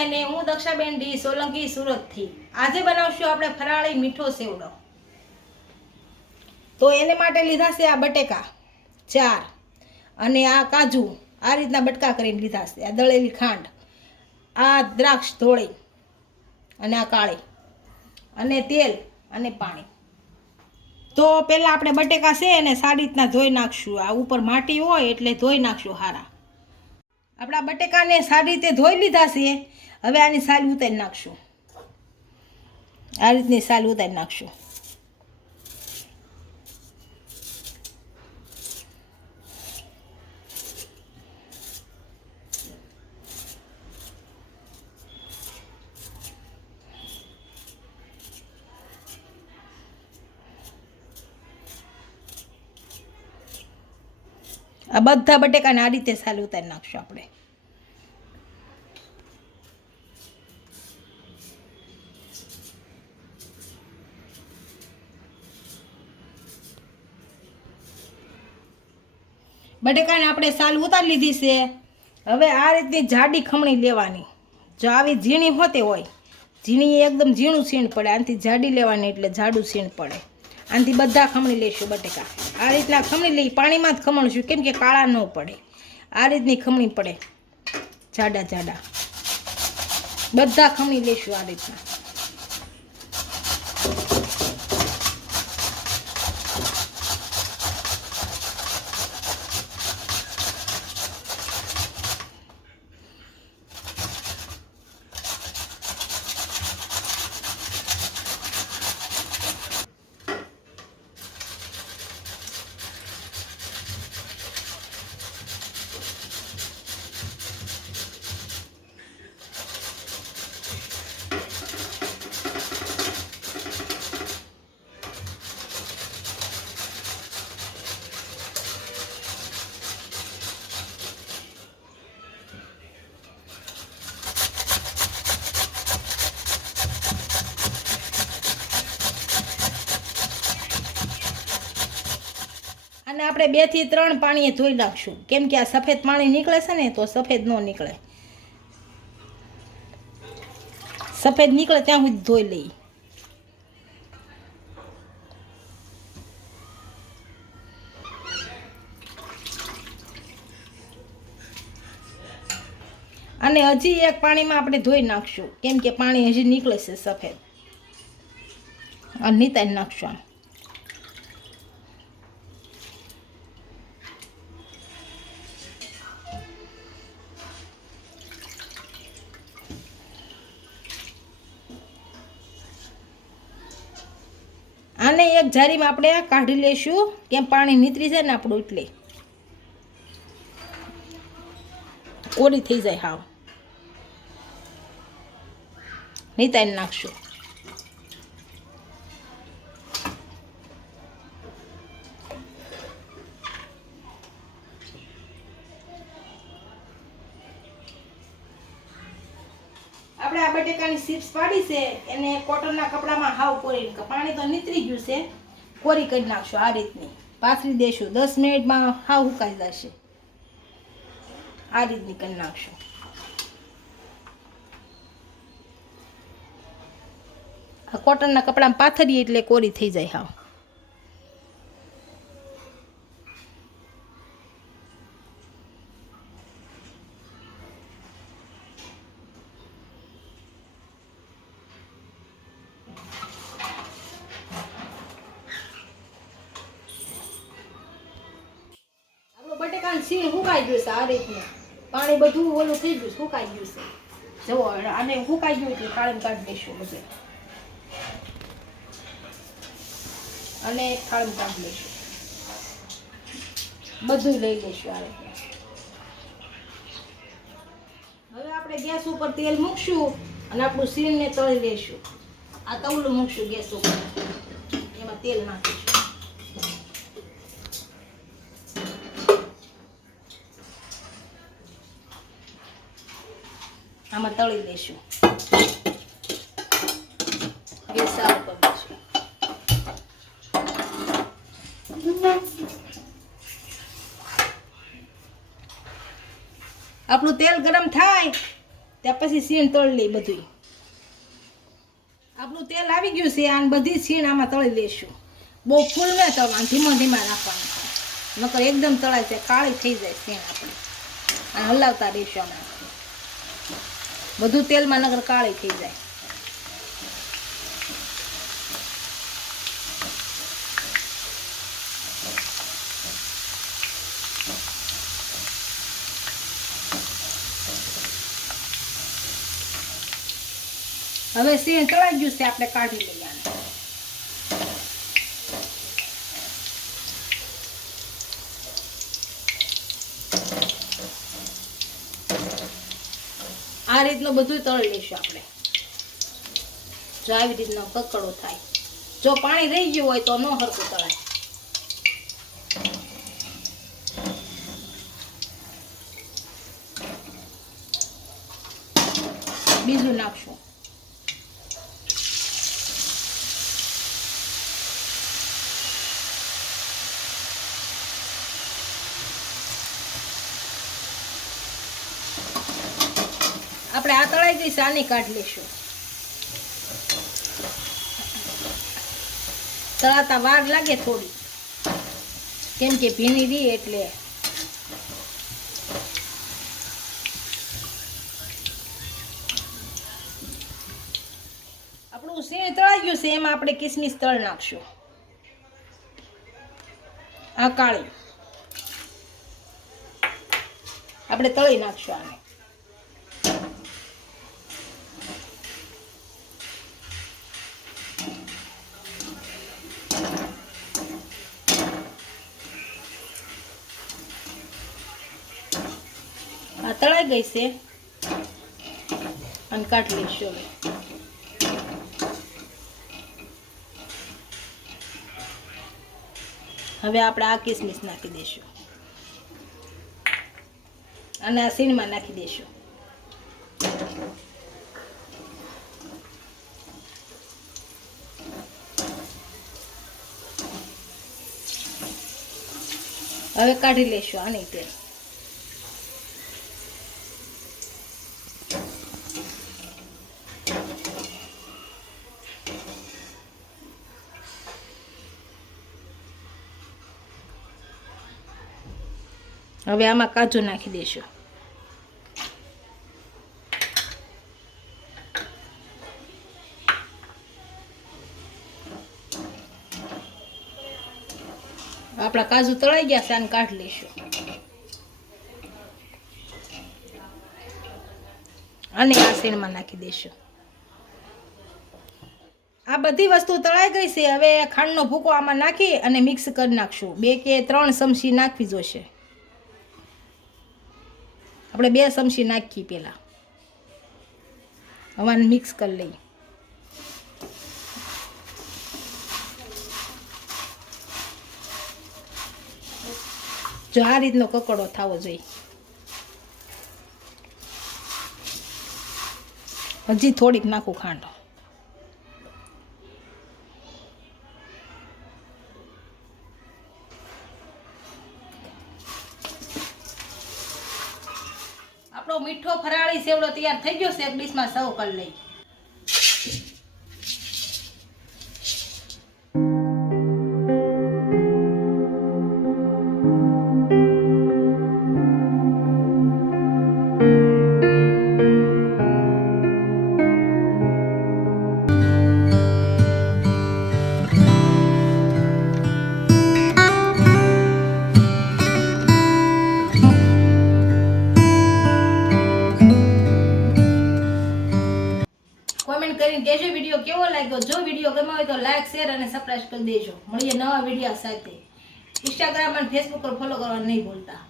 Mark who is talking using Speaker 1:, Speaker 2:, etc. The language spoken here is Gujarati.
Speaker 1: બધાને હું દક્ષાબેન ડી સોલંકી સુરતથી. આજે બનાવશું આપણે ફરાળી મીઠો સેવડો. તો એને માટે લીધા છે આ બટેકા, ચાર. અને આ કાજુ, આ રીતના બટકા કરીને લીધા છે. આ દળેલી ખાંડ, આ દ્રાક્ષ ધોળી અને આ કાળી. અને તેલ અને પાણી. તો પહેલાં આપણે બટેકા છે એને સારી રીતના ધોઈ નાખશું. આ ઉપર માટી હોય એટલે ધોઈ નાખશું હારા. આપણા બટેકાને સારી રીતે ધોઈ લીધા છે. હવે આની સાલ ઉતારી નાખશું. આ રીતની સાલ ઉતારી નાખશું. આ બધા બટેકાને આ રીતે સાલ ઉતારી નાખશું આપણે. બટેકાને આપણે સાલ ઉતારી લીધી છે. હવે આ રીતની જાડી ખમણી લેવાની. જો આવી ઝીણી હોતે હોય ઝીણી એકદમ ઝીણું સીણ પડે. આનાથી જાડી લેવાની એટલે જાડું સીણ પડે. આનાથી બધા ખમણી લઈશું બટેકા. આ રીતના ખમણી લઈ પાણીમાં જ ખમણશું, કેમ કે કાળા ન પડે. આ રીતની ખમણી પડે. જાડા જાડા. બધા ખમણી લઈશું આ રીતના. અને આપણે બેથી ત્રણ પાણીએ ધોઈ નાખશું. કેમ કે આ સફેદ પાણી નીકળે છે ને, તો સફેદ ન નીકળે. સફેદ નીકળે ત્યાં સુધી ધોઈ લઈ અને હજી એક પાણીમાં આપણે ધોઈ નાખશું. કેમ કે પાણી હજી નીકળે છે સફેદ. અને નીતાઈ નાખશું આમ. આને એક જારીમાં આપણે કાઢી લેશું કેમ પાણી નીતરી જાય ને આપણું એટલે. કોરી થઈ જાય હાવ. નીતાઈને નાખશું. પાડી છે, એને કોટનના કપડામાં હાવ કોરી પાણી તો નીતરી ગયું છે. કોરી કરી નાખશું આ રીતની. પાથરી દેશું. દસ મિનિટમાં હાવ ઉકાઈ જશે. આ રીતની કરી નાખશું. કોટનના કપડામાં પાથરીએ એટલે કોરી થઈ જાય હાવ આપણું બટેકાનું સુકાઈ ગયું છે આ રીતનું? પાણી બધું ઓલું થઈ ગયું સુકાઈ ગયું છે? જુઓ આને સુકાઈ ગયું એટલે કાળી કાઢી દઈશું બધે. અને કાળી કાઢી લઈશું. બધું લઈ લઈશું આ રીતના હવે આપણે ગેસ ઉપર તેલ મૂકશું અને આપણું સીણને તળી લઈશું. આ તવલું મૂકશું ગેસ ઉપર. એમાં તેલ નાખીશું. તળી લઈશું ગેસ દઈશું. આપણું તેલ ગરમ થાય, ત્યાં પછી સીણ તળી લઈ બધું આપણું તેલ આવી ગયું છે, આને બધી સીણ આમાં તળી લઈશું બહુ ફૂલ ન તળવાનું ધીમા ધીમા રાખવાનું. છે નકર એકદમ તળાય છે, કાળી થઈ જાય સીણ આપણી. અને હલાવતા રહીશું આમાં. બધું તેલમાં નગર કાળી થઈ જાય. હવે સિંહ તળાઈ ગયું છે આપણે કાઢી લઈએ. આ રીતનું બધું તળી લઈશું આપણે. જો આવી રીતનો કકડો થાય. જો પાણી રહી ગયું હોય તો ન હરકું તળાય. બીજું નાખશું. આપણે આ તળાઈ ગઈ સાની કાઢી લઈશું. તળાતા વાર લાગે થોડી. કેમ કે ભીની રહી એટલે. આપણું સેવ તળાઈ ગયું છે, એમાં આપણે કિસમિસ તળ નાખશું. આ કાળી. આપણે તળી નાખશું આને. તળાઈ ગઈ છે. અને કાઢી લઈશું હવે. હવે આપણે આ કિસમિસ નાખી દઈશું. અને આ સીણમાં નાખી દઈશું. હવે કાઢી લઈશું આની તેલ. હવે આમાં કાજુ નાખી દઈશું. આપણા કાજુ તળાઈ ગયા છે, આને કાઢી લઈશું. અને આ શેણમાં નાખી દઈશું. આ બધી વસ્તુ તળાઈ ગઈ છે, હવે ખાંડનો ભૂકો આમાં નાખી અને મિક્સ કરી નાખશું. બે કે ત્રણ ચમચી નાખવી જોશે. આપણે બે ચમચી નાખી પહેલાં. હવાને મિક્સ કરી લઈએ. જો આ રીતનો કકડો થવો જોઈએ. હજી થોડીક નાખું ખાંડ. આપણો મીઠો ફરાળી સેવડો તૈયાર થઈ ગયો છે એક ડીશમાં સર્વ કરી લઈ કોમેન્ટ કરીને કહેજો વીડિયો કેવો લાગ્યો. જો વીડિયો ગમ્યો હોય તો લાઈક શેર અને સબસ્ક્રાઈબ કરી દેજો. મળીએ નવા વીડિયો સાથે. ઇન્સ્ટાગ્રામ અને ફેસબુક પર ફોલો કરવા નહીં ભૂલતા.